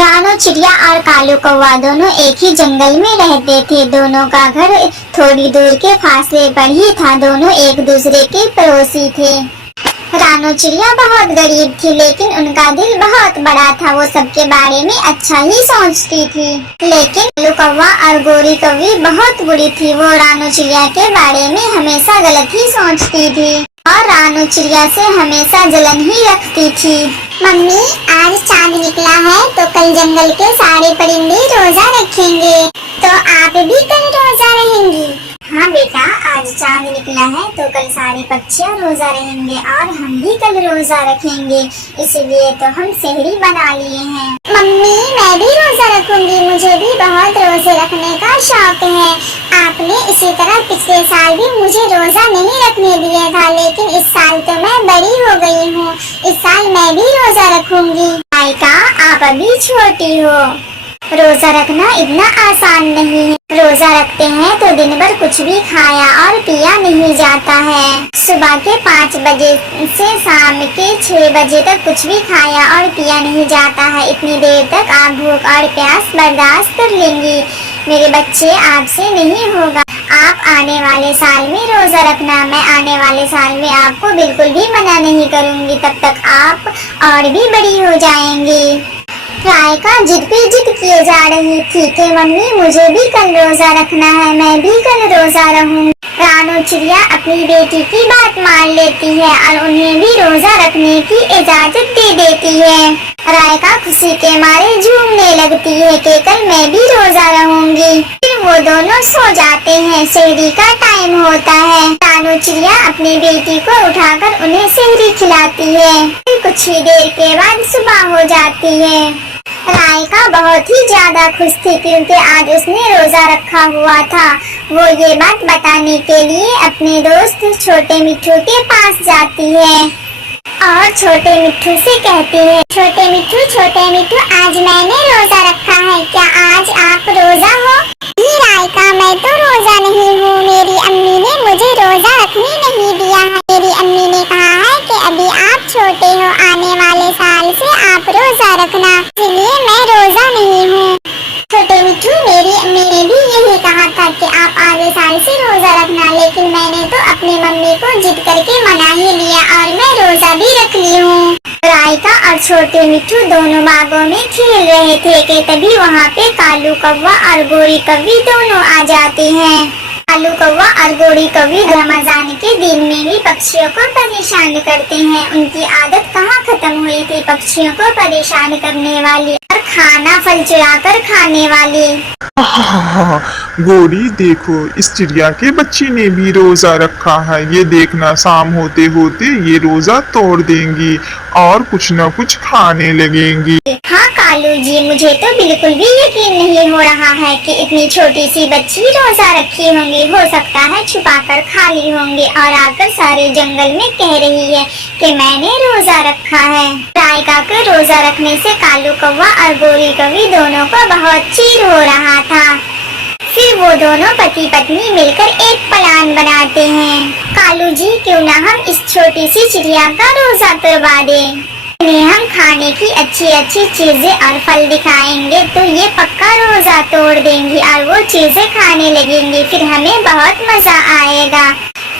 रानू चिड़िया और कालू कौवा दोनों एक ही जंगल में रहते थे। दोनों का घर थोड़ी दूर के फासले पर ही था। दोनों एक दूसरे के पड़ोसी थे। रानू चिड़िया बहुत गरीब थी, लेकिन उनका दिल बहुत बड़ा था। वो सबके बारे में अच्छा ही सोचती थी। लेकिन कालू कौवा और गोरी कौवी बहुत बुरी थी। वो रानू चिड़िया के बारे में हमेशा गलत ही सोचती थी और रानू चिड़िया से हमेशा जलन ही रखती थी। मम्मी, आज चांद निकला है तो कल जंगल के सारे परिंदे रोजा रखेंगे, तो आप भी कल रोजा रहेंगी? हाँ बेटा, आज चांद निकला है तो कल सारे पक्षियाँ रोजा रहेंगे और हम भी कल रोजा रखेंगे, इसलिए तो हम सेहरी बना लिए हैं। मम्मी, मैं भी रोजा रखूंगी, मुझे भी बहुत रोजे रखने का शौक है। आपने इसी तरह पिछले साल भी मुझे रोजा नहीं रखने दिया था, लेकिन इस साल तो मैं बड़ी हो गई हूँ। इस साल मैं भी रोजा रखूंगी। लाइका, आप अभी छोटी हो, रोजा रखना इतना आसान नहीं है। रोजा रखते हैं तो दिन भर कुछ भी खाया और पिया नहीं जाता है। सुबह के 5 बजे से शाम के 6 बजे तक कुछ भी खाया और पिया नहीं जाता है। इतनी देर तक आप भूख और प्यास बर्दाश्त कर लेंगी। मेरे बच्चे, आपसे नहीं होगा। आप आने वाले साल में रोजा रखना। मैं आने वाले साल में आपको बिल्कुल भी मना नहीं करूँगी। तब तक आप और भी बड़ी हो जाएंगी। रायका जिद पे जिद किए जा रही थी कि मम्मी, मुझे भी कल रोजा रखना है, मैं भी कल रोजा रहूंगी। रानू चिड़िया अपनी बेटी की बात मान लेती है और उन्हें भी रोजा रखने की इजाजत दे देती है। रायका खुशी के मारे झूमने लगती है कि कल मैं भी रोजा रहूंगी। फिर वो दोनों सो जाते हैं। सेहरी का टाइम होता है। रानू चिड़िया अपनी बेटी को उठाकर उन्हें सेहरी खिलाती है। फिर कुछ ही देर के बाद सुबह हो जाती है। रायका बहुत ही ज्यादा खुश थी क्योंकि आज उसने रोजा रखा हुआ था। वो ये बात बताने के लिए अपने दोस्त छोटे मिट्ठू के पास जाती है और छोटे मिट्ठू से कहती है, छोटे मिट्ठू, आज मैंने रोजा रखा है, क्या आज आप रोजा हो? नहीं रायका, मैं तो रोजा नहीं हूँ। मेरी अम्मी ने मुझे रोजा रखने नहीं दिया है। मेरी अम्मी ने कहा है कि अभी आप छोटे हो, आने वाले साल से आप रोजा रखना, इसलिए मैं रोजा नहीं हूँ। छोटे मिट्ठू, मेरी अम्मी ने भी यही कहा था कि आप आगे साल से रोजा रखना, लेकिन मैंने तो अपनी मम्मी को जिद करके मना ही लिया और मैं रोजा भी रख ली हूँ। रायका और छोटे मिट्ठू दोनों बागों में खेल रहे थे कि तभी वहाँ पे कालू कौवा और गोरी कौवी दोनों आ जाते हैं। कालू कौवा और गोरी कौवी रमजान के दिन में भी पक्षियों को परेशान करते हैं। उनकी आदत कहाँ खत्म हुई थी पक्षियों को परेशान करने वाली और खाना फल चुरा कर खाने वाली। गोरी, देखो, इस चिड़िया के बच्चे ने भी रोजा रखा है। ये देखना, शाम होते होते ये रोजा तोड़ देंगी और कुछ न कुछ खाने लगेंगी। हाँ कालू जी, मुझे तो बिल्कुल भी यकीन नहीं हो रहा है कि इतनी छोटी सी बच्ची रोजा रखी होंगी। हो सकता है छुपाकर खा ली होंगी और आकर सारे जंगल में कह रही है कि मैंने रोजा रखा है। रायका के रोजा रखने से कालू कौवा और गोरी कौवी दोनों को बहुत चिढ़ हो रहा था। फिर वो दोनों पति पत्नी मिलकर एक प्लान बनाते हैं। कालू जी, क्यों ना हम इस छोटी सी चिड़िया का रोजा तोड़वा दें। इन्हें हम खाने की अच्छी अच्छी चीजें और फल दिखाएंगे तो ये पक्का रोजा तोड़ देंगी और वो चीजें खाने लगेंगी। फिर हमें बहुत मजा आएगा।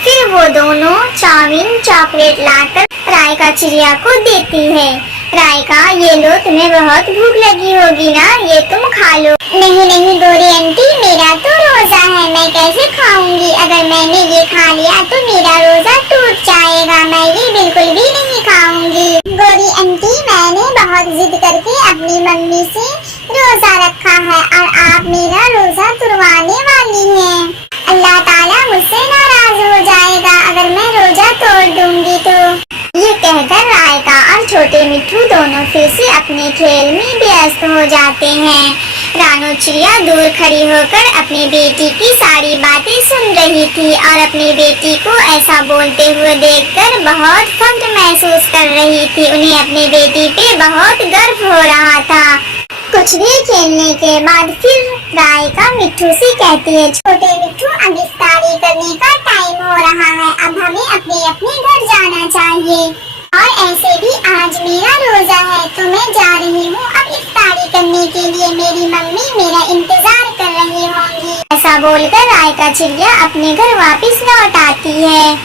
फिर वो दोनों चाउमीन चॉकलेट लाकर रायका चिड़िया को देती है। रायका, ये लो, तुम्हें बहुत भूख लगी होगी ना, ये तुम खा लो। नहीं गोरी आंटी, मेरा तो रोजा है, मैं कैसे खाऊंगी? अगर मैंने ये खा लिया तो मेरा रोजा टूट जाएगा। मैं ये बिल्कुल भी नहीं खाऊंगी। गोरी आंटी, मैंने बहुत जिद करके अपनी मम्मी से रोजा रखा है और आप मेरा रोजा तुड़वाने वाली हैं। अल्लाह ताला मुझसे नाराज हो जाएगा अगर मैं रोजा तोड़ दूंगी तो। ये कहकर रायका और छोटे मिट्ठू दोनों फिर से अपने खेल में व्यस्त हो जाते हैं। रानू चिड़िया दूर खड़ी होकर अपनी बेटी की सारी बातें सुन रही थी और अपनी बेटी को ऐसा बोलते हुए देखकर बहुत फख्र महसूस कर रही थी। उन्हें अपनी बेटी पे बहुत गर्व हो रहा था। कुछ देर खेलने के बाद फिर रायका मिट्ठू से कहती है, छोटे मिट्ठू, अब इफ्तारी करने का टाइम हो रहा है, अब हमें अपने अपने घर जाना चाहिए। और ऐसे भी आज मेरा रोजा है तो मैं जा रही हूँ अब इफ्तारी करने के लिए। मेरी मम्मी मेरा इंतजार कर रही होंगी। ऐसा बोलकर रायका चिड़िया अपने घर वापस लौट आती है।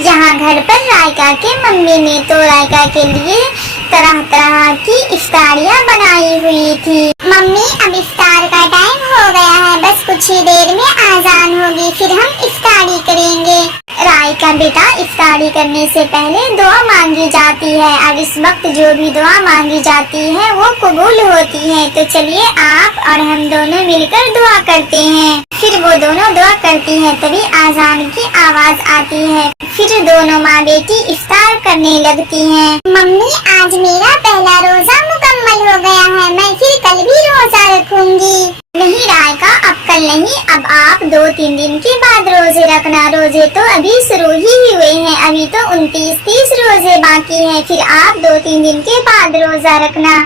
यहाँ घर पर रायका के मम्मी ने तो रायका के लिए तरह तरह की इफ्तारियाँ बनाई हुई थी। मम्मी अब इफ्तार का टाइम हो गया है, बस कुछ ही देर में आजान होगी, फिर हम इफ्तारी करेंगे। रायका बेटा, इफ्तारी करने से पहले दुआ मांगी जाती है और इस वक्त जो भी दुआ मांगी जाती है वो कबूल होती है। तो चलिए आप और हम दोनों मिलकर दुआ करते हैं। फिर वो दोनों दुआ करती है, तभी आजान की आवाज आती है। फिर दोनों माँ बेटी इफ्तार करने लगती हैं। मम्मी आज मेरा पहला रोजा मुकम्मल हो गया है, मैं फिर कल भी रोजा रखूंगी। नहीं रायका, अब कल नहीं, अब आप 2-3 दिन के बाद रोजे रखना। रोजे तो अभी शुरू ही हुए हैं, अभी तो 29-30 रोजे बाकी हैं। फिर आप 2-3 दिन के बाद रोजा रखना।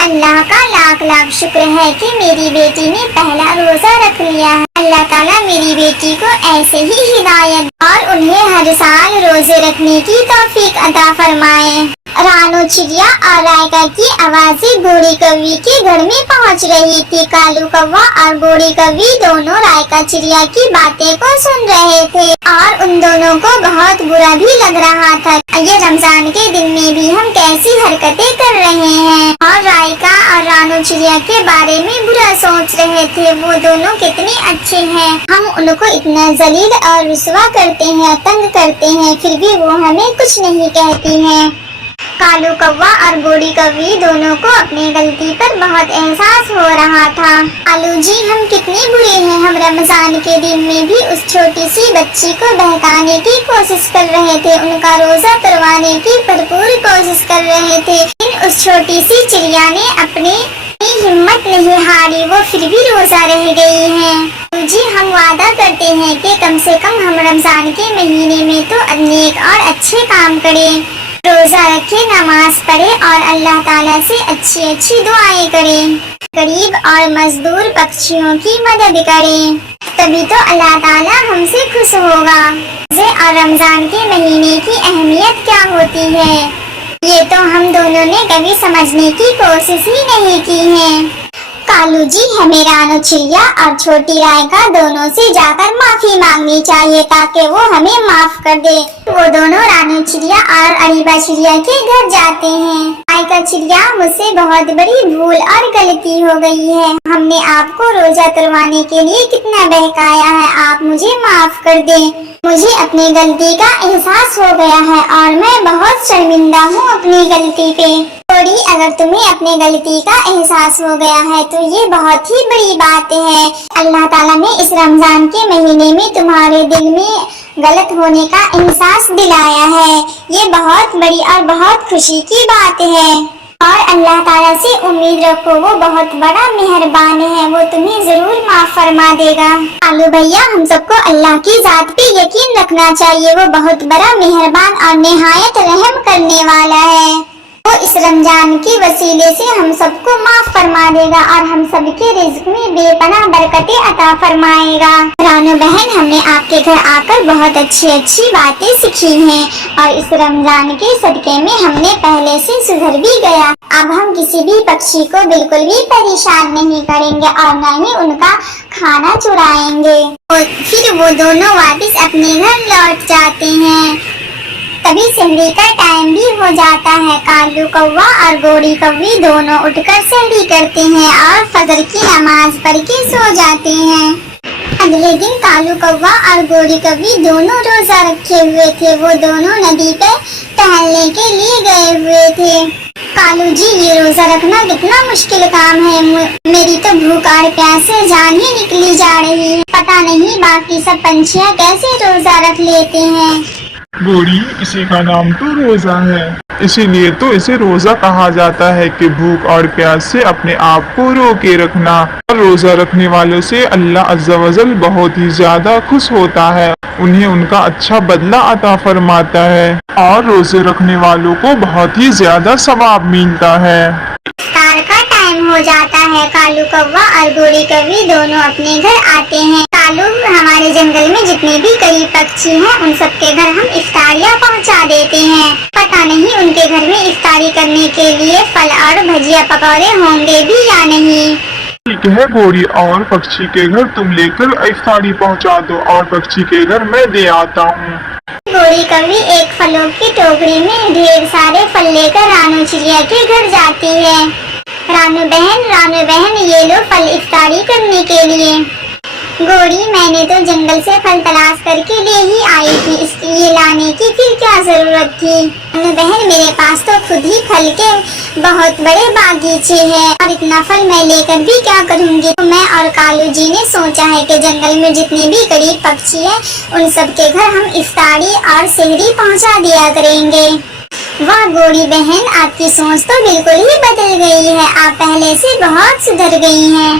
अल्लाह का लाख लाख शुक्र है कि मेरी बेटी ने पहला रोजा रख लिया है। अल्लाह ताला मेरी बेटी को ऐसे ही हिदायत और उन्हें हर साल रोजे रखने की तौफीक अता फरमाए। रानो चिड़िया और रायका की आवाजें बूढ़ी कौवी के घर में पहुंच रही थी। कालू कौवा और बूढ़ी कौवी दोनों रायका चिड़िया की बातें को सुन रहे थे और उन दोनों को बहुत बुरा भी लग रहा था। ये रमजान के दिन में भी हम कैसी हरकतें कर रहे हैं और रायका और रानो चिड़िया के बारे में बुरा सोच रहे थे। वो दोनों कितने अच्छे हैं, हम उनको इतना जलील और रुसवा करते हैं, तंग करते हैं, फिर भी वो हमें कुछ नहीं कहती हैं। कालू कौवा और बूढ़ी कौवी दोनों को अपनी गलती पर बहुत एहसास हो रहा था। कालू जी, हम कितने बुरे हैं, हम रमजान के दिन में भी उस छोटी सी बच्ची को बहकाने की कोशिश कर रहे थे, उनका रोजा तुड़वाने की भरपूर कोशिश कर रहे थे, लेकिन उस छोटी सी चिड़िया ने अपनी हिम्मत नहीं हारी, वो फिर भी रोजा रह गई है। जी, हम वादा करते हैं कि कम से कम हम रमजान के महीने में तो नेक और अच्छे काम करें, रोजा रखे, नमाज पढ़े और अल्लाह ताला से अच्छी अच्छी दुआएं करें, गरीब और मजदूर पक्षियों की मदद करें, तभी तो अल्लाह ताला हमसे खुश होगा। रोजे और रमजान के महीने की अहमियत क्या होती है, ये तो हम दोनों ने कभी समझने की कोशिश ही नहीं की है। कालू जी, हमें रानो चिड़िया और छोटी रायका दोनों से जाकर माफी मांगनी चाहिए ताकि वो हमें माफ कर दे। वो दोनों रानो चिड़िया और अरीबा चिड़िया के घर जाते हैं। रायका चिड़िया, मुझसे बहुत बड़ी भूल और गलती हो गई है, हमने आपको रोजा तुड़वाने के लिए कितना बहकाया है, आप मुझे माफ कर दें। मुझे अपनी गलती का एहसास हो गया है और मैं बहुत शर्मिंदा हूँ अपनी गलती पे। थोड़ी अगर तुम्हें अपने गलती का एहसास हो गया है तो ये बहुत ही बड़ी बात है। अल्लाह ताला ने इस रमजान के महीने में तुम्हारे दिल में गलत होने का एहसास दिलाया है, ये बहुत बड़ी और बहुत खुशी की बात है और अल्लाह ताला से उम्मीद रखो, वो बहुत बड़ा मेहरबान है, वो तुम्हें जरूर माफ फरमा देगा। कालू भैया, हम सबको अल्लाह की जात पे यकीन रखना चाहिए, वो बहुत बड़ा मेहरबान और निहायत रहम करने वाला है। वो इस रमजान के वसीले से हम सबको माफ फरमा देगा और हम सबके रिज्क में बेपनाह बरकतें अता फरमाएगा। रानो बहन, हमने आपके घर आकर बहुत अच्छी अच्छी बातें सीखी हैं और इस रमजान के सदके में हमने पहले से सुधर भी गया। अब हम किसी भी पक्षी को बिल्कुल भी परेशान नहीं करेंगे और न ही उनका खाना चुराएंगे। और फिर वो दोनों वापस अपने घर लौट जाते हैं। तभी सहरी का टाइम भी हो जाता है। कालू कौवा और बूढ़ी कौवी दोनों उठकर सहरी करते हैं और फजर की नमाज पढ़ के सो जाते हैं। अगले दिन कालू कौवा और बूढ़ी कौवी दोनों रोजा रखे हुए थे। वो दोनों नदी पे टहलने के लिए गए हुए थे। कालू जी, ये रोजा रखना कितना मुश्किल काम है, मेरी तो भूख और प्यास से जान ही निकली जा रही है। पता नहीं बाकी सब पंछियाँ कैसे रोजा रख लेते हैं। बूढ़ी, इसी का नाम तो रोजा है, इसीलिए तो इसे रोजा कहा जाता है कि भूख और प्यास से अपने आप को रोके रखना। और रोजा रखने वालों से अल्लाह अज़्ज़ा वजल बहुत ही ज्यादा खुश होता है, उन्हें उनका अच्छा बदला अता फरमाता है और रोजे रखने वालों को बहुत ही ज्यादा सवाब मिलता है। इफ्तार का टाइम हो जाता है। कालू कौवा और बूढ़ी कौवी दोनों अपने घर आते हैं। कालू, हमारे जंगल में जितने भी करीब पक्षी हैं उन सबके घर हम इफ्तारियाँ पहुँचा देते हैं। पता नहीं उनके घर में इफ्तारी करने के लिए फल और भजिया पकौड़े होंगे भी या नहीं। ठीक है गोरी, और पक्षी के घर तुम लेकर इफ्तारी पहुंचा दो और पक्षी के घर मैं दे आता हूँ। गोरी कौवी एक फलों की टोकरी में ढेर सारे फल लेकर रानू चिड़िया के घर जाती है। रानू बहन ये लो फल इफ्तारी करने के लिए। गोरी, मैंने तो जंगल से फल तलाश करके ले ही आई थी, इसलिए लाने की फिर क्या जरूरत थी। रानू बहन, मेरे पास तो खुद ही फल के बहुत बड़े बागीचे हैं और इतना फल मैं लेकर भी क्या करूँगी। तो मैं और कालू जी ने सोचा है कि जंगल में जितने भी गरीब पक्षी हैं उन सब के घर हम इफ्तारी और सेहरी पहुँचा दिया करेंगे। वाह गोरी बहन, आपकी सोच तो बिल्कुल ही बदल गई है, आप पहले से बहुत सुधर गई हैं।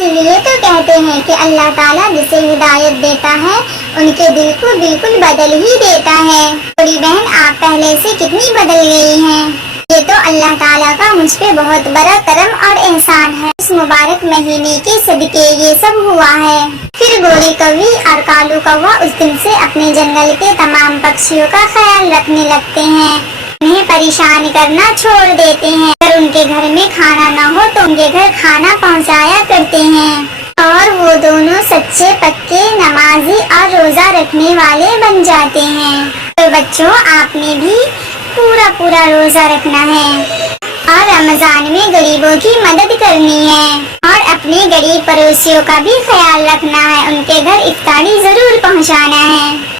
इसलिए तो कहते हैं कि अल्लाह ताला जिसे हिदायत देता है उनके दिल को बिल्कुल बदल ही देता है। गोरी बहन, आप पहले से कितनी बदल गई हैं। ये तो अल्लाह ताला का मुझ पे बहुत बड़ा करम और एहसान है। इस मुबारक महीने के सदके ये सब हुआ है। फिर गोरी कौवी और कालू कौवा उस दिन से अपने जंगल के तमाम पक्षियों का ख्याल रखने लगते हैं, उन्हें परेशान करना छोड़ देते हैं। अगर उनके घर में खाना न हो तो उनके घर खाना पहुंचाया करते हैं और वो दोनों सच्चे पक्के नमाजी और रोजा रखने वाले बन जाते हैं। तो बच्चों, आपने भी पूरा रोजा रखना है और रमजान में गरीबों की मदद करनी है और अपने गरीब पड़ोसियों का भी ख्याल रखना है, उनके घर इफ्तारी जरूर पहुंचाना है।